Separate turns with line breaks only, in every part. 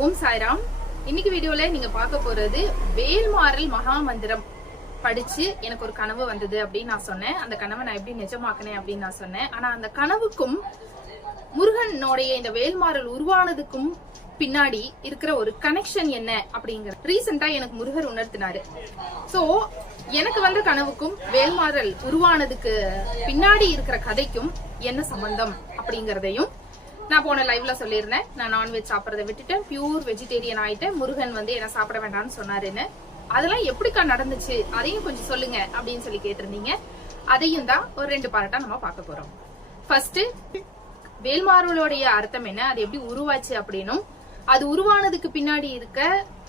ஓம் சாய்ராம். இன்னைக்கு வீடியோல நீங்க பார்க்க போறது வேல்மாறல் மகா மந்திரம். படிச்சு எனக்கு ஒரு கனவு வந்தது அப்படின்னு நான் சொன்னேன். அந்த கனவை நான் எப்படி நிஜமாக்கினேன் அப்படின்னு நான் சொன்னேன். ஆனா அந்த கனவுக்கும் முருகனுடைய இந்த வேல்மாறல் உருவானதுக்கும் பின்னாடி இருக்கிற ஒரு கனெக்ஷன் என்ன அப்படிங்கிற ரீசெண்டா எனக்கு முருகர் உணர்த்தினாரு. சோ எனக்கு வந்த கனவுக்கும் வேல்மாறல் உருவானதுக்கு பின்னாடி இருக்கிற கதைக்கும் என்ன சம்பந்தம் அப்படிங்கறதையும் நான் போன லைவ்ல சொல்லியிருந்தேன். நான் நான்வெஜ் சாப்பிட்றத விட்டுட்டு பியூர் வெஜிடேரியன் ஆயிட்டேன் முருகன் வந்து என்ன சாப்பிட வேண்டாம்னு சொன்னாருன்னு. அதெல்லாம் எப்படிக்கா நடந்துச்சு? அதையும் கொஞ்சம் சொல்லுங்க அப்படின்னு சொல்லி கேட்டிருந்தீங்க. அதையும் தான் ஒரு ரெண்டு பார்ட்டா நம்ம பார்க்க போறோம். ஃபர்ஸ்ட் வேல்மாறலுடைய அர்த்தம் என்ன? அது எப்படி உருவாச்சு அப்படின்னும். அது உருவானதுக்கு பின்னாடி இருக்க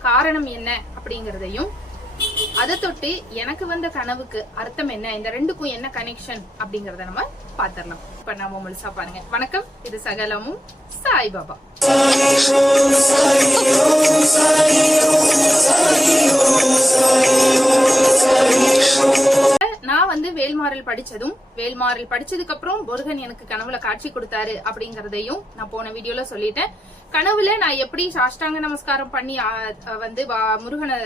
காரணம் என்ன அப்படிங்கறதையும் அதை தொட்டு எனக்கு வந்த கனவுக்கு அர்த்தம் என்ன? இந்த ரெண்டுக்கும் என்ன கனெக்ஷன் அப்படிங்கறத நம்ம பாத்திரலாம் இப்ப நாம முழுசா பாருங்க. வணக்கம். இது சகலமும் சாய்பாபா. நான் வந்து வேல்மாறல் படிச்சதும் வேல்மாறல் படிச்சதுக்கு அப்புறம் முருகன் எனக்கு கனவுல காட்சி கொடுத்தாரு அப்படிங்கறதையும் நான் போன வீடியோல சொல்லிட்டேன். கனவுல நான் எப்படி சாஷ்டாங்க நமஸ்காரம் பண்ணி வந்து முருகனை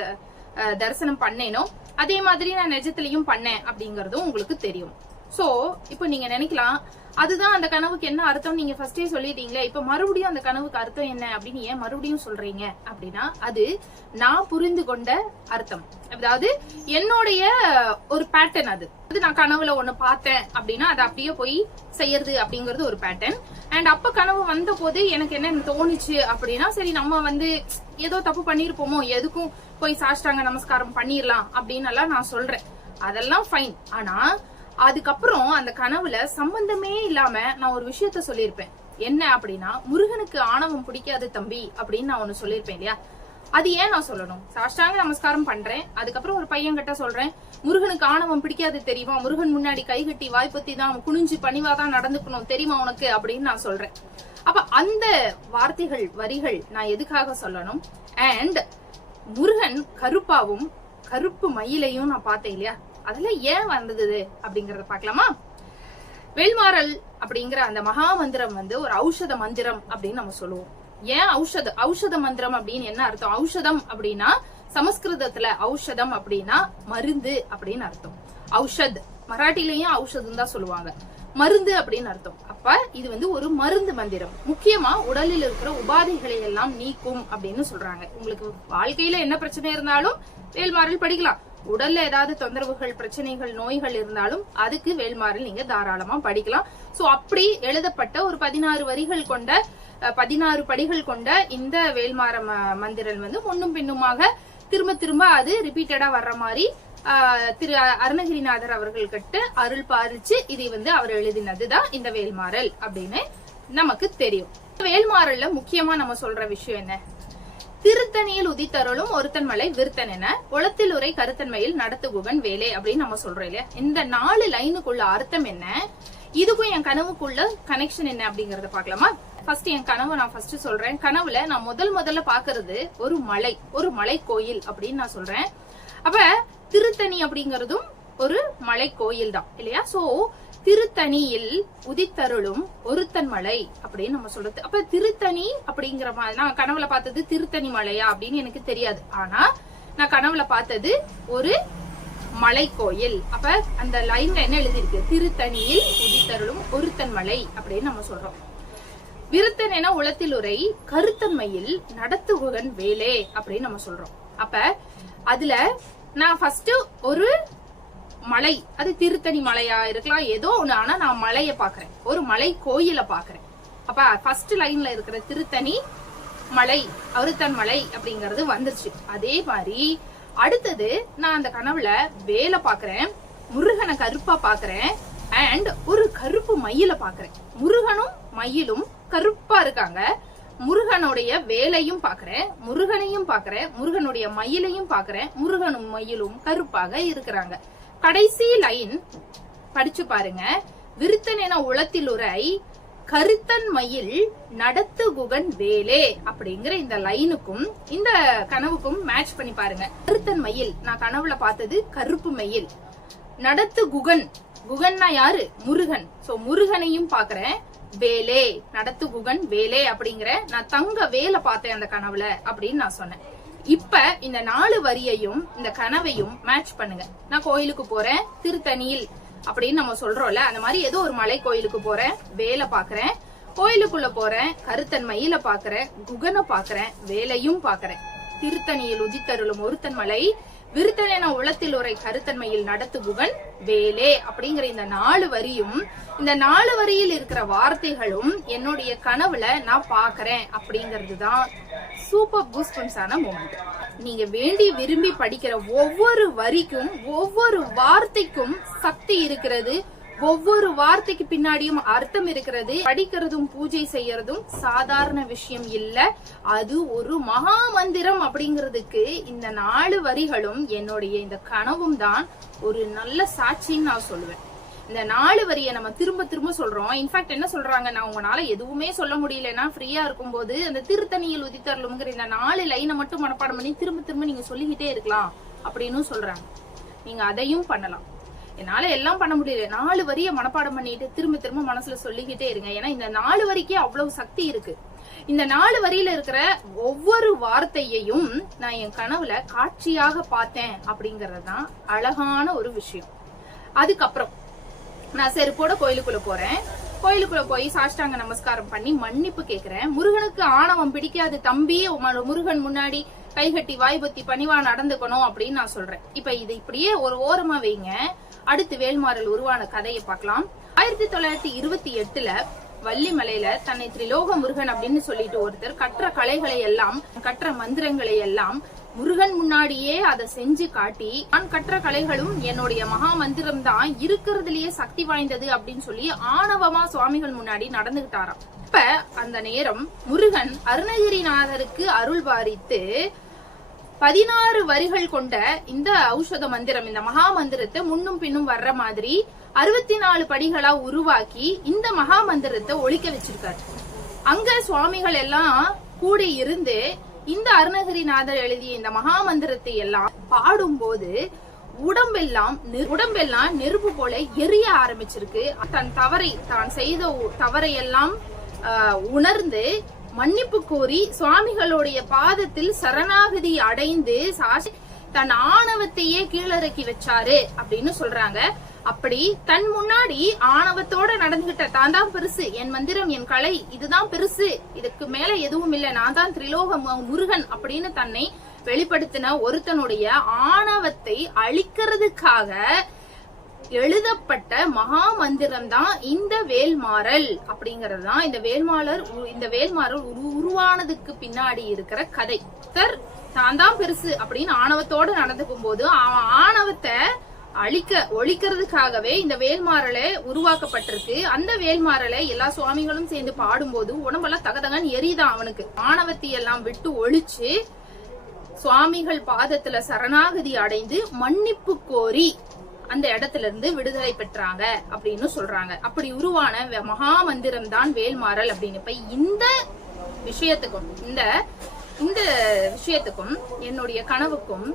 தரிசனம் பண்ணேனோ அதே மாதிரி நான் நிஜத்திலையும் பண்ணேன் அப்படிங்கறதும் உங்களுக்கு தெரியும். சோ இப்போ நீங்க நினைக்கலாம் அதுதான் அந்த கனவுக்கு என்ன அர்த்தம் நீங்க ஃபர்ஸ்டே சொல்லிட்டீங்களே. இப்ப மறுபடியும் அந்த கனவுக்கு அர்த்தம் என்ன அப்படின்னு ஏன் மறுபடியும் சொல்றீங்க? அப்படின்னா அது நான் புரிந்து கொண்ட அர்த்தம். அதாவது என்னுடைய ஒரு பேட்டர்ன் அது. அது நான் கனவுல ஒண்ணு பார்த்தேன் அப்படின்னா அதை அப்படியே போய் செய்யறது அப்படிங்கறது ஒரு பேட்டர்ன் அண்ட் அப்ப கனவு வந்த போது எனக்கு என்ன தோணுச்சு அப்படின்னா சரி நம்ம வந்து ஏதோ தப்பு பண்ணிருப்போமோ எதுக்கும் போய் சாஷ்டாங்க நமஸ்காரம் பண்ணிடலாம் அப்படின்னு எல்லாம் நான் சொல்றேன். அதெல்லாம் ஃபைன் ஆனா அதுக்கப்புறம் அந்த கனவுல சம்பந்தமே இல்லாம நான் ஒரு விஷயத்த சொல்லியிருப்பேன். என்ன அப்படின்னா முருகனுக்கு ஆணவம் பிடிக்காது தம்பி அப்படின்னு நான் ஒண்ணு சொல்லியிருப்பேன் இல்லையா? அது ஏன் நான் சொல்லணும்? சாஷ்டாங்க நமஸ்காரம் பண்றேன். அதுக்கப்புறம் ஒரு பையன் கிட்ட சொல்றேன் முருகனுக்கு ஆணவம் பிடிக்காது தெரியுமா? முருகன் முன்னாடி கைகட்டி வாய்ப்பத்தி தான் குனிஞ்சு பணிவா தான் நடந்துக்கணும் தெரியுமா உனக்கு? அப்படின்னு நான் சொல்றேன். அப்ப அந்த வார்த்தைகள் வரிகள் நான் எதுக்காக சொல்லணும்? அண்ட் முருகன் கருப்பாவும் கருப்பு மயிலையும் நான் பார்த்தேன் இல்லையா? அதுல ஏன் வந்தது அப்படிங்கறத பாக்கலாமா வேல்மாறல் அப்படிங்கிற அந்த மகா மந்திரம் வந்து ஒரு ஔஷத மந்திரம் அப்படின்னு நம்ம சொல்லுவோம். ஏன் ஔஷத ஔஷத மந்திரம் அப்படின்னு என்ன அர்த்தம்? ஔஷதம் அப்படின்னா சமஸ்கிருதத்துல ஔஷதம் அப்படின்னா மருந்து அப்படின்னு அர்த்தம். ஔஷத் மராட்டிலையும் ஔஷதம் தான் சொல்லுவாங்க. மருந்து அப்படின்னு அர்த்தம். அப்ப இது வந்து ஒரு மருந்து மந்திரம். முக்கியமா உடலில் இருக்கிற உபாதைகளை எல்லாம் நீக்கும் அப்படின்னு சொல்றாங்க. உங்களுக்கு வாழ்க்கையில என்ன பிரச்சனை இருந்தாலும் வேல்மாறல் படிக்கலாம். உடல்ல ஏதாவது தொந்தரவுகள் பிரச்சனைகள் நோய்கள் இருந்தாலும் அதுக்கு வேல்மாறல் நீங்க தாராளமா படிக்கலாம். சோ அப்படி எழுதப்பட்ட ஒரு பதினாறு வரிகள் கொண்ட பதினாறு படிகள் கொண்ட இந்த வேல்மாற ம- மந்திரன் வந்து முன்னும் பின்னுமாக திரும்ப திரும்ப அது ரிப்பீட்டடா வர்ற மாதிரி ஆஹ், திரு அருணகிரிநாதர் அவர்கள் கிட்ட அருள் பாரிச்சு இதை வந்து அவர் எழுதினதுதான் இந்த வேல்மாறல் அப்படின்னு நமக்கு தெரியும். வேல்மாறல்ல முக்கியமா நம்ம சொல்ற விஷயம் என்ன? திருத்தணியில் உதித்தருளும் ஒருத்தன் மலை விருத்தன் என குளத்தில் உரை கருத்தன்மையில் நடத்துகுவன் வேலை அப்படின்னு நம்ம சொல்றோம் இல்லையா? இந்த நாலு லைனுக்குள்ள அர்த்தம் என்ன? இதுக்கும் என் கனவுக்குள்ள கனெக்ஷன் என்ன அப்படிங்கறத பார்க்கலாமா? ஃபர்ஸ்ட் என் கனவு நான் ஃபர்ஸ்ட் சொல்றேன். கனவுல நான் முதல் முதல்ல பாக்குறது ஒரு மலை ஒரு மலை கோயில் அப்படின்னு நான் சொல்றேன். அப்ப திருத்தணி அப்படிங்கறதும் ஒரு மலை கோயில் தான் இல்லையா? சோ திருத்தணியில் உதித்தருளும் ஒருத்தன் மலை அப்படின்னு நம்ம சொல்றது. அப்ப திருத்தணி அப்படிங்கிற மாதிரி நான் கனவுல பார்த்தது திருத்தணி மலையா அப்படின்னு எனக்கு தெரியாது. ஆனா நான் கனவுல பார்த்தது ஒரு மலை கோயில் அப்ப அந்த லைன்ல என்ன எழுதியிருக்கு? திருத்தணியில் உதித்தருளும் ஒருத்தன் மலை அப்படின்னு நம்ம சொல்றோம். விருத்தன் என உளத்தில் உரை கருத்தன்மையில் நடத்துகுகன் வேலே அப்படின்னு நம்ம சொல்றோம். அப்ப அதுல நான் ஃபர்ஸ்ட் ஒரு மலை அது திருத்தணி மலையா இருக்கலாம் ஏதோ ஒண்ணு. ஆனா நான் மலையை பாக்குறேன் ஒரு மலை கோயிலை பாக்குறேன் அப்ப ஃபர்ஸ்ட் லைன்ல இருக்கிற திருத்தணி மலை அருத்தன் மலை அப்படிங்கறது வந்துருச்சு. அதே மாதிரி அடுத்தது நான் அந்த கனவுல வேலை பாக்குறேன் முருகனை கருப்பா பாக்குறேன் அண்ட் ஒரு கருப்பு மயில பாக்குறேன் முருகனும் மயிலும் கருப்பா இருக்காங்க. முருகனுடைய வேலையும் பாக்குறேன் முருகனையும் பாக்குறேன் முருகனுடைய மயிலையும் பாக்குறேன் முருகனும் மயிலும் கருப்பாக இருக்கிறாங்க. கடைசி லைன் படிச்சு பாருங்க. விருத்தன் என உளத்தில் உரை கருத்தன் மயில் நடத்து குகன் வேலே அப்படிங்கிற இந்த லைனுக்கும் இந்த கனவுக்கும் மேட்ச் பண்ணி பாருங்க. கருத்தன் மயில் நான் கனவுல பார்த்தது கருப்பு மயில். நடத்து குகன் குகன்னா யாரு? முருகன். சோ முருகனையும் பாக்குறேன் வேலே நடத்து குகன் வேலே அப்படிங்கிற நான் தங்க வேலை பார்த்தேன் அந்த கனவுல அப்படின்னு நான் சொன்னேன். இப்ப இந்த நாலு வரியையும் இந்த கனவையும் மேட்ச் பண்ணுங்க. நான் கோயிலுக்கு போறேன் திருத்தணியில் அப்படின்னு நம்ம சொல்றோம்ல அந்த மாதிரி ஏதோ ஒரு மலை கோயிலுக்கு போறேன் வேலை பாக்குறேன் கோயிலுக்குள்ள போறேன் கருத்தன் மயில பாக்குறேன் குகனை பாக்குறேன் வேலையும் பாக்குறேன் திருத்தணியில் உதித்தருளும் ஒருத்தன் மலை விருத்தனென உளத்தில் உரை கருத்தன்மையில் நடத்து வேலே அப்படிங்கிற இந்த நாலு வரியும் இந்த நாலு வரியில் இருக்கிற வார்த்தைகளும் என்னுடைய கனவுல நான் பாக்குறேன் அப்படிங்கிறது தான் சூப்பர் பூஸ்டன்ஸான மூமெண்ட் நீங்க வேண்டி விரும்பி படிக்கிற ஒவ்வொரு வரிக்கும் ஒவ்வொரு வார்த்தைக்கும் சக்தி இருக்கிறது ஒவ்வொரு வார்த்தைக்கு பின்னாடியும் அர்த்தம் இருக்கிறது. படிக்கிறதும் பூஜை செய்யறதும் சாதாரண விஷயம் இல்ல. அது ஒரு மகா மந்திரம் அப்படிங்கிறதுக்கு இந்த நாலு வரிகளும் என்னுடைய இந்த கனவும் தான் ஒரு நல்ல சாட்சின்னு நான் சொல்லுவேன். இந்த நாலு வரியை நம்ம திரும்ப திரும்ப சொல்றோம். இன்ஃபேக்ட் என்ன சொல்றாங்க? நான் உங்களால எதுவுமே சொல்ல முடியலன்னா ஃப்ரீயா இருக்கும்போது அந்த திருத்தணியில் உதித்தரலுங்கிற இந்த நாலு லைனை மட்டும் மனப்பாடம் பண்ணி திரும்ப திரும்ப நீங்க சொல்லிக்கிட்டே இருக்கலாம் அப்படின்னு சொல்றாங்க. நீங்க அதையும் பண்ணலாம். என்னால எல்லாம் பண்ண முடியல. நாலு வரிய மனப்பாடம் பண்ணிட்டு திரும்ப திரும்ப மனசுல சொல்லிக்கிட்டே இருங்க. ஏன்னா இந்த நாலு வரிக்கே அவ்வளவு சக்தி இருக்கு. இந்த நாலு வரியில இருக்கிற ஒவ்வொரு வார்த்தையையும் நான் என் கனவுல காட்சியாக பார்த்தேன் அப்படிங்கறது தான் அழகான ஒரு விஷயம். அதுக்கப்புறம் நான் செருப்போட கோயிலுக்குள்ள போறேன். கோயிலுக்குள்ள போய் சாஷ்டாங்க நமஸ்காரம் பண்ணி மன்னிப்பு கேக்குறேன். முருகனுக்கு ஆணவம் பிடிக்காது தம்பி. முருகன் முன்னாடி கைகட்டி வாய்பத்தி பணிவா நடந்துக்கணும் அப்படின்னு நான் சொல்றேன். இப்ப இது இப்படியே ஒரு ஓரமா வைங்க. அடுத்து வேல்மாறல் உருவான கதையை பார்க்கலாம். ஆயிரத்தி தொள்ளாயிரத்தி இருபத்தி எட்டுல வள்ளிமலையில தன்னை திரிலோக முருகன் அப்படின்னு சொல்லிட்டு ஒருத்தர் கற்ற கலைகளை எல்லாம் கற்ற மந்திரங்களை எல்லாம் முருகன் முன்னாடியே அதை செஞ்சு காட்டி நான் கற்ற கலைகளும் என்னுடைய மகா மந்திரம் தான் இருக்கிறதுலயே சக்தி வாய்ந்தது அப்படின்னு சொல்லி ஆணவமா சுவாமிகள் முன்னாடி நடந்துகிட்டாராம். இப்ப அந்த நேரம் முருகன் அருணகிரிநாதருக்கு அருள் பாரித்து பதினாறு வரிகள் கொண்ட இந்த ஔஷத மந்திரம் இந்த மகா மந்திரத்தை முன்னும் பின்னும் வர்ற மாதிரி அறுபத்தி நாலு படிகளா உருவாக்கி இந்த மகா மந்திரத்தை ஒழிக்க வச்சிருக்காரு. அங்க சுவாமிகள் எல்லாம் கூடி இருந்து இந்த அருணகிரிநாதர் எழுதிய இந்த மகா மந்திரத்தை எல்லாம் பாடும்போது உடம்பெல்லாம் உடம்பெல்லாம் நெருப்பு போல எரிய ஆரம்பிச்சிருக்கு. தன் தவறை தான் செய்த உ- தவறையெல்லாம் உணர்ந்து மன்னிப்பு கோரி சுவாமிகளுடைய பாதத்தில் சரணாகதி அடைந்து சாசி தன் ஆணவத்தையே கீழறக்கி வச்சாரு அப்படின்னு சொல்றாங்க. அப்படி தன் முன்னாடி ஆணவத்தோட நடந்துகிட்ட தான் தான் பெருசு என் மந்திரம் என் கலை இதுதான் பெருசு இதுக்கு மேல எதுவும் இல்ல நான் தான் திரிலோக முருகன் அப்படின்னு தன்னை வெளிப்படுத்தின ஒருத்தனுடைய ஆணவத்தை அழிக்கிறதுக்காக எழுதப்பட்ட மகா மந்திரம் தான் இந்த வேல்மாறல் அப்படிங்கறது தான் இந்த வேல்மாளர் இந்த வேல்மாறல் உரு- உருவானதுக்கு பின்னாடி இருக்கிற கதை. சார் தான் தான் பெருசு அப்படின்னு ஆணவத்தோடு நடந்துக்கும் போது அவன் ஆணவத்தை அழிக்க ஒழிக்கிறதுக்காகவே இந்த வேல்மாறலை உருவாக்கப்பட்டிருக்கு. அந்த வேல்மாறலை எல்லா சுவாமிகளும் சேர்ந்து பாடும்போது உடம்பெல்லாம் தகதகன் எரியுதான் அவனுக்கு. ஆணவத்தை எல்லாம் விட்டு ஒழிச்சு சுவாமிகள் பாதத்துல சரணாகதி அடைந்து மன்னிப்பு கோரி அந்த இடத்துல இருந்து விடுதலை பெற்றாங்க அப்படின்னு சொல்றாங்க. அப்படி உருவான மகா மந்திரம் தான் வேல்மாறல் அப்படின்னு. இப்ப இந்த விஷயத்துக்கும் இந்த இந்த விஷயத்துக்கும் என்னுடைய கனவுக்கும்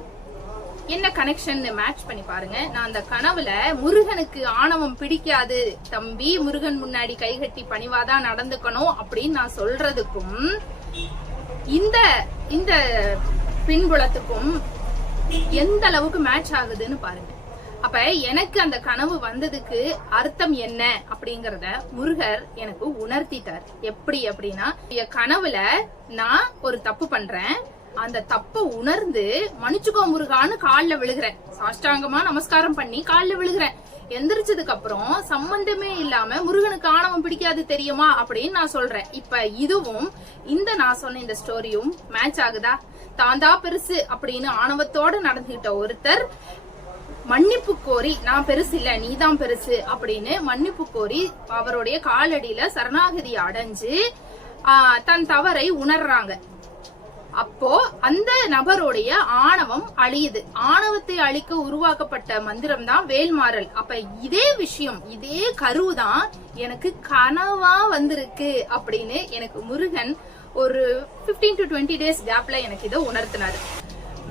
என்ன கனெக்ஷன் மேட்ச் பண்ணி பாருங்க. நான் அந்த கனவுல முருகனுக்கு ஆணவம் பிடிக்காது. தம்பி முருகன் முன்னாடி கைகட்டி பணிவாதான் நடந்துக்கணும் அப்படின்னு நான் சொல்றதுக்கும் இந்த இந்த பின்புலத்துக்கும் எந்த அளவுக்கு மேட்ச் ஆகுதுன்னு பாருங்க. அப்ப எனக்கு அந்த கனவு வந்ததுக்கு அர்த்தம் என்ன அப்படிங்கறத முருகர் எனக்கு உணர்த்திட்டார். எப்படி அப்படின்னா என் கனவுல நான் ஒரு தப்பு பண்றேன். அந்த தப்ப உணர்ந்து மன்னிச்சுக்கோ முருகான்னு கால்ல விழுகிறேன். சாஷ்டாங்கமா நமஸ்காரம் பண்ணி கால்ல விழுகிறேன். எந்திரிச்சதுக்கு அப்புறம் சம்பந்தமே இல்லாம முருகனுக்கு ஆணவம் பிடிக்காது தெரியுமா அப்படின்னு நான் சொல்றேன். இப்ப இதுவும் இந்த நான் சொன்ன இந்த ஸ்டோரியும் மேட்ச் ஆகுதா? தாந்தா பெருசு அப்படின்னு ஆணவத்தோட நடந்துகிட்ட ஒருத்தர் மன்னிப்பு கோரி நான் பெருசு இல்ல நீதான் பெருசு அப்படின்னு மன்னிப்பு கோரி அவருடைய காலடியில சரணாகதி அடைஞ்சு தன் தவறை உணர்றாங்க. அப்போ அந்த நபருடைய ஆணவம் அழியுது. ஆணவத்தை அழிக்க உருவாக்கப்பட்ட மந்திரம் தான் வேல்மாறல். அப்ப இதே விஷயம் இதே கருவு தான் எனக்கு கனவா வந்திருக்கு அப்படின்னு எனக்கு முருகன் ஒரு 15 டு டுவெண்ட்டி டேஸ் கேப்ல எனக்கு இதை உணர்த்தினாரு.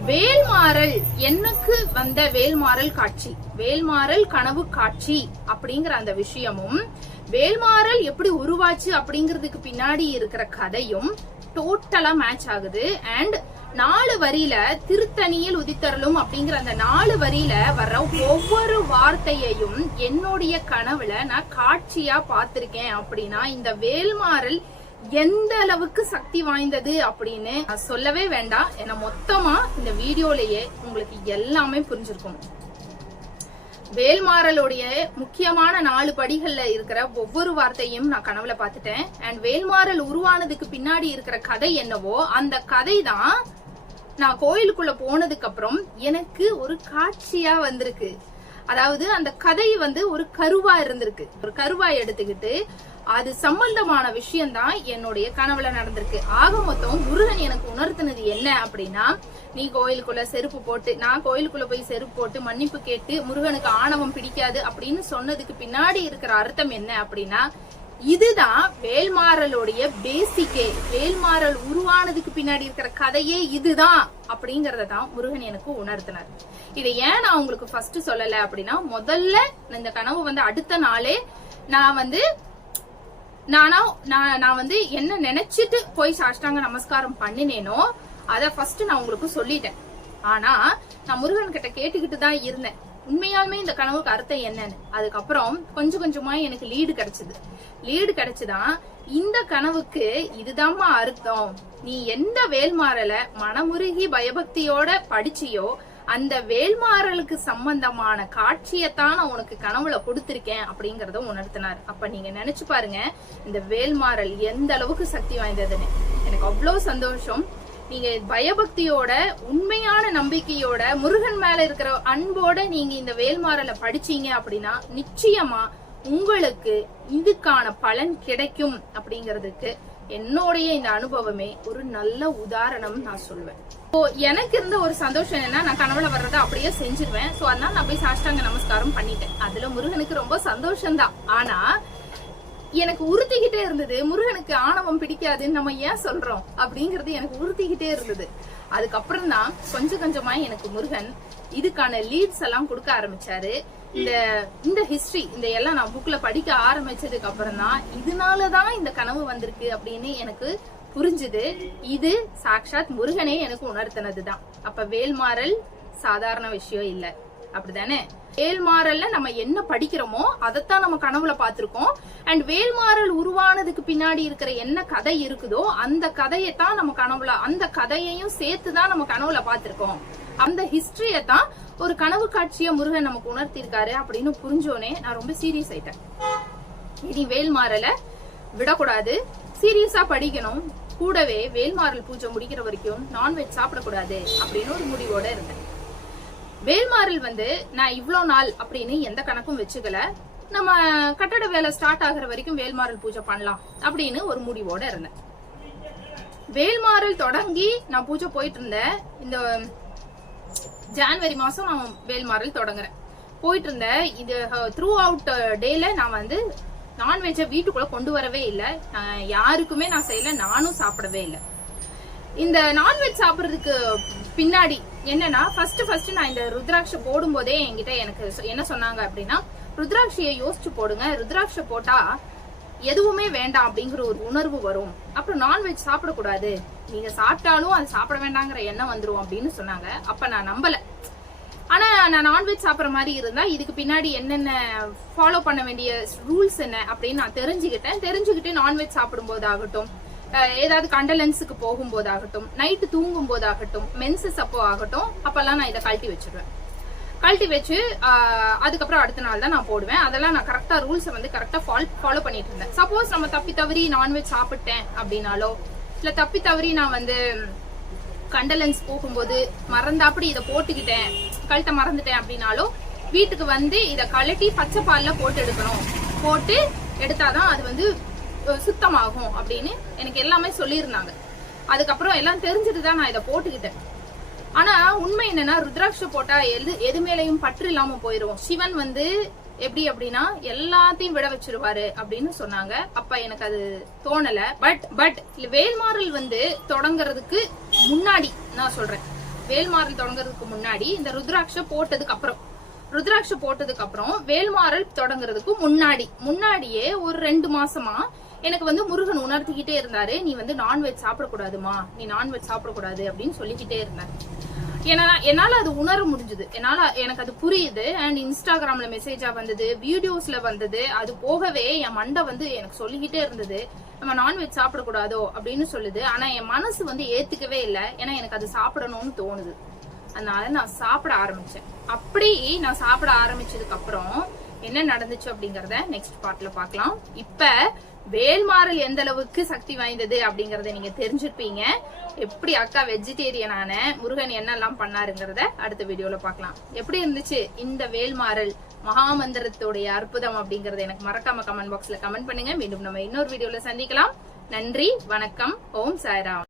வேல்மாறல் எனக்கு வந்த வேல்மாறல் காட்சி? வேல்மாறல் கனவு காட்சி அப்படிங்கிற அந்த விஷயமும் வேல்மாறல் எப்படி உருவாச்சு அப்படிங்கிறதுக்கு பின்னாடி இருக்கிற கதையும் டோட்டலா மேட்ச் ஆகுது. அண்ட் நாலு வரியில திருத்தணியில் உதித்தரலும் அப்படிங்கிற அந்த நாலு வரியில வர்ற ஒவ்வொரு வார்த்தையையும் என்னுடைய கனவுல நான் காட்சியா பார்த்திருக்கேன் அப்படின்னா இந்த வேல்மாறல் எந்த அளவுக்கு சக்தி வாய்ந்தது அப்படின்னு சொல்லவே வேண்டாம். ஏன்னா மொத்தமா இந்த வீடியோலயே உங்களுக்கு எல்லாமே புரிஞ்சிருக்கும். வேல்மாறலுடைய முக்கியமான நாலு படிகள்ல இருக்கிற ஒவ்வொரு வார்த்தையும் நான் கனவுல பார்த்துட்டேன். அண்ட் வேல்மாறல் உருவானதுக்கு பின்னாடி இருக்கிற கதை என்னவோ அந்த கதை தான் நான் கோயிலுக்குள்ள போனதுக்கு அப்புறம் எனக்கு ஒரு காட்சியா வந்திருக்கு. அதாவது அந்த கதை வந்து ஒரு கருவா இருந்திருக்கு. ஒரு கருவா எடுத்துக்கிட்டு அது சம்பந்தமான விஷயம் தான் என்னுடைய கனவுல நடந்திருக்கு. ஆக மொத்தம் முருகன் எனக்கு உணர்த்தினது என்ன அப்படின்னா நீ கோயிலுக்குள்ள செருப்பு போட்டு நான் கோயிலுக்குள்ள போய் செருப்பு போட்டு மன்னிப்பு கேட்டு முருகனுக்கு ஆணவம் பிடிக்காது அப்படின்னு சொன்னதுக்கு பின்னாடி இருக்கிற அர்த்தம் என்ன அப்படின்னா இதுதான் வேல்மாறலுடைய பேசிக்கே வேல்மாறல் உருவானதுக்கு பின்னாடி இருக்கிற கதையே இதுதான் அப்படிங்கறத தான் முருகன் எனக்கு உணர்த்தினார். இதை ஏன் நான் உங்களுக்கு ஃபர்ஸ்ட் சொல்லல அப்படின்னா முதல்ல இந்த கனவு வந்து அடுத்த நாளே நான் வந்து நானா நான் நான் வந்து என்ன நினைச்சிட்டு போய் சாஷ்டாங்க நமஸ்காரம் பண்ணினேனோ அதை ஃபர்ஸ்ட் நான் உங்களுக்கு சொல்லிட்டேன். ஆனா நான் முருகன் கிட்ட கேட்டுக்கிட்டு தான் இருந்தேன். உண்மையாலுமே இந்த கனவுக்கு அர்த்தம் என்னன்னு? அதுக்கப்புறம் கொஞ்சம் கொஞ்சமா எனக்கு லீடு கிடைச்சது. லீடு கிடைச்சுதான் இந்த கனவுக்கு இதுதாம்மா அர்த்தம். நீ எந்த வேல்மாறல மனமுருகி பயபக்தியோட படிச்சியோ அந்த வேல்மாறலுக்கு சம்பந்தமான காட்சியத்தான் நான் உனக்கு கனவுல கொடுத்திருக்கேன் அப்படிங்கறத உணர்த்தினார். அப்ப நீங்க நினைச்சு பாருங்க இந்த வேல்மாறல் எந்த அளவுக்கு சக்தி வாய்ந்ததுன்னு. எனக்கு அவ்வளவு சந்தோஷம். நீங்க பயபக்தியோட உண்மையான நம்பிக்கையோட முருகன் மேல இருக்கிற அன்போட நீங்க இந்த வேல்மாறலை படிச்சீங்க அப்படின்னா நிச்சயமா உங்களுக்கு இதுக்கான பலன் கிடைக்கும் அப்படிங்கிறதுக்கு என்னுடைய இந்த அனுபவமே ஒரு நல்ல உதாரணம் நான் சொல்லுவேன் இப்போ எனக்கு இருந்த ஒரு சந்தோஷம் என்னன்னா நான் கனவுல வர்றதை அப்படியே செஞ்சிருவேன். சோ அதனால நான் போய் சாஷ்டாங்க நமஸ்காரம் பண்ணிட்டேன். அதுல முருகனுக்கு ரொம்ப சந்தோஷம்தான். ஆனா எனக்கு உறுத்திக்கிட்டே இருந்தது. முருகனுக்கு ஆணவம் பிடிக்காதுன்னு நம்ம ஏன் சொல்றோம்? அப்படிங்கறது எனக்கு உறுத்திக்கிட்டே இருந்தது. அதுக்கப்புறம் தான் கொஞ்சம் கொஞ்சமா எனக்கு முருகன் இதுக்கான லீட்ஸ் எல்லாம் கொடுக்க ஆரம்பிச்சாரு. இந்த இந்த ஹிஸ்டரி இந்த எல்லாம் நான் புக்ல படிக்க ஆரம்பிச்சதுக்கு அப்புறம் தான் இதனாலதான் இந்த கனவு வந்திருக்கு அப்படின்னு எனக்கு புரிஞ்சுது. இது சாக்ஷாத் முருகனே எனக்கு உணர்த்தினதுதான். அப்ப வேல்மாறல் சாதாரண விஷயம் இல்லை. அப்படிதானே? வேல்மாறல்ல நம்ம என்ன படிக்கிறோமோ அதைத்தான் நம்ம கனவுல பார்த்திருக்கோம். அண்ட் வேல்மாறல் உருவானதுக்கு பின்னாடி இருக்கிற என்ன கதை இருக்குதோ அந்த கதையை தான் நம்ம கனவுல அந்த கதையையும் சேர்த்து தான் நம்ம கனவுல பார்த்திருக்கோம். அந்த ஹிஸ்டரிய தான் ஒரு கனவு காட்சியை முருகன் நமக்கு உணர்த்திருக்காரு அப்படின்னு புரிஞ்சோனே நான் ரொம்ப சீரியஸ் ஆயிட்டேன். இனி வேல்மாறல விடக்கூடாது. சீரியஸா படிக்கணும். கூடவே வேல்மாறல் பூஜை முடிக்கிற வரைக்கும் நான்வெஜ் சாப்பிடக்கூடாது அப்படின்னு ஒரு முடிவோட இருந்தேன். வேல்மாறல் வந்து நான் இவ்வளோ நாள் அப்படின்னு எந்த கணக்கும் வச்சுக்கல. நம்ம கட்டட வேலை ஸ்டார்ட் ஆகிற வரைக்கும் வேல்மாறல் பூஜை பண்ணலாம் அப்படின்னு ஒரு முடிவோட இருந்தேன். வேல்மாறல் தொடங்கி நான் பூஜை போயிட்டு இருந்தேன். இந்த ஜான்வரி மாதம் நான் வேல்மாறல் தொடங்குறேன். போயிட்டு இருந்தேன். இது த்ரூ அவுட் டேல நான் வந்து நான்வெஜ்ஜை வீட்டுக்குள்ள கொண்டு வரவே இல்லை. யாருக்குமே நான் செய்யல நானும் சாப்பிடவே இல்லை. இந்த நான்வெஜ் சாப்பிட்றதுக்கு பின்னாடி என்னன்னா ஃபர்ஸ்ட் ஃபர்ஸ்ட் நான் இந்த ருத்ராட்சை போடும் போதே என்கிட்ட எனக்கு சொ- என்ன சொன்னாங்க அப்படின்னா ருத்ராட்சியை யோசிச்சு போடுங்க. ருத்ராட்சை போட்டா எதுவுமே வேண்டாம் அப்படிங்கிற ஒரு உணர்வு வரும். அப்புறம் நான்வெஜ் சாப்பிடக்கூடாது. நீங்க சாப்பிட்டாலும் அது சாப்பிட வேண்டாங்கிற எண்ணம் வந்துடும் அப்படின்னு சொன்னாங்க. அப்ப நான் நம்பல. ஆனா நான் நான்வெஜ் சாப்பிட்ற மாதிரி இருந்தா இதுக்கு பின்னாடி என்னென்ன ஃபாலோ பண்ண வேண்டிய ரூல்ஸ் என்ன அப்படின்னு நான் தெரிஞ்சுக்கிட்டேன். தெரிஞ்சுக்கிட்டு நான்வெஜ் சாப்பிடும் ஆகட்டும் ஏதாவது கண்டலன்ஸுக்கு போகும்போதாகட்டும் நைட்டு தூங்கும் போதாகட்டும் மென்சஸ் அப்போ ஆகட்டும் அப்பெல்லாம் நான் இதை கழட்டி வச்சிருவேன். கழட்டி வச்சு அதுக்கப்புறம் அடுத்த நாள் தான் நான் போடுவேன். அதெல்லாம் நான் கரெக்டாக ரூல்ஸை வந்து கரெக்டா ஃபாலோ பண்ணிட்டு இருந்தேன். சப்போஸ் நம்ம தப்பி தவறி நான்வெஜ் சாப்பிட்டேன் அப்படின்னாலோ இல்லை தப்பி தவறி நான் வந்து கண்டலன்ஸ் போகும்போது மறந்தாப்படி இதை போட்டுக்கிட்டேன் கழட்ட மறந்துட்டேன் அப்படின்னாலும் வீட்டுக்கு வந்து இதை கழட்டி பச்சை பாலில் போட்டு எடுக்கணும். போட்டு எடுத்தாதான் அது வந்து சுத்தமாகும் அப்படின்னு எனக்கு எல்லாமே சொல்லியிருந்தாங்க. அதுக்கப்புறம் எல்லாம் தெரிஞ்சுட்டு தான் நான் இதை போட்டுக்கிட்டேன். ஆனா உண்மை என்னன்னா ருத்ராட்ச போட்டா எது எது மேலையும் பற்று இல்லாம போயிருவோம். சிவன் வந்து எப்படி அப்படின்னா எல்லாத்தையும் விட வச்சிருவாரு அப்படின்னு சொன்னாங்க. அப்ப எனக்கு அது தோணல. பட் பட் வேல்மாறல் வந்து தொடங்குறதுக்கு முன்னாடி நான் சொல்றேன். வேல்மாறல் தொடங்குறதுக்கு முன்னாடி இந்த ருத்ராட்ச போட்டதுக்கு அப்புறம். ருத்ராட்ச போட்டதுக்கு அப்புறம் வேல்மாறல் தொடங்குறதுக்கு முன்னாடி. முன்னாடியே ஒரு ரெண்டு மாசமா எனக்கு வந்து முருகன் உணர்த்திக்கிட்டே இருந்தாரு நீ வந்து நான்வெஜ் சாப்பிடக்கூடாதுமா நீ நான்வெஜ் சாப்பிடக்கூடாது அப்படின்னு சொல்லிக்கிட்டே இருந்தார். ஏன்னா என்னால அது உணர முடிஞ்சது. என்னால எனக்கு அது புரியுது. அண்ட் இன்ஸ்டாகிராம்ல மெசேஜா வந்தது வீடியோஸ்ல வந்தது அது போகவே என் மண்டை வந்து எனக்கு சொல்லிக்கிட்டே இருந்தது நம்ம நான்வெஜ் சாப்பிடக்கூடாதோ அப்படின்னு சொல்லுது. ஆனா என் மனசு வந்து ஏத்துக்கவே இல்லை. ஏன்னா எனக்கு அது சாப்பிடணும்னு தோணுது. அதனால நான் சாப்பிட ஆரம்பிச்சேன். அப்படி நான் சாப்பிட ஆரம்பிச்சதுக்கு அப்புறம் என்ன நடந்துச்சு அப்படிங்கறத நெக்ஸ்ட் பார்ட்ல பார்க்கலாம். இப்ப வேல்மாறல் எந்த அளவுக்கு சக்தி வாய்ந்தது அப்படிங்கறத நீங்க தெரிஞ்சிருப்பீங்க. எப்படி அக்கா வெஜிடேரியனான முருகன் என்னெல்லாம் பண்ணாருங்கிறத அடுத்த வீடியோல பார்க்கலாம். எப்படி இருந்துச்சு இந்த வேல்மாறல் மகாமந்திரத்துடைய அற்புதம் அப்படிங்கறத எனக்கு மறக்காம கமெண்ட் பாக்ஸ்ல கமெண்ட் பண்ணுங்க. மீண்டும் நம்ம இன்னொரு வீடியோல சந்திக்கலாம். நன்றி வணக்கம் ஓம் சாய்ராம்.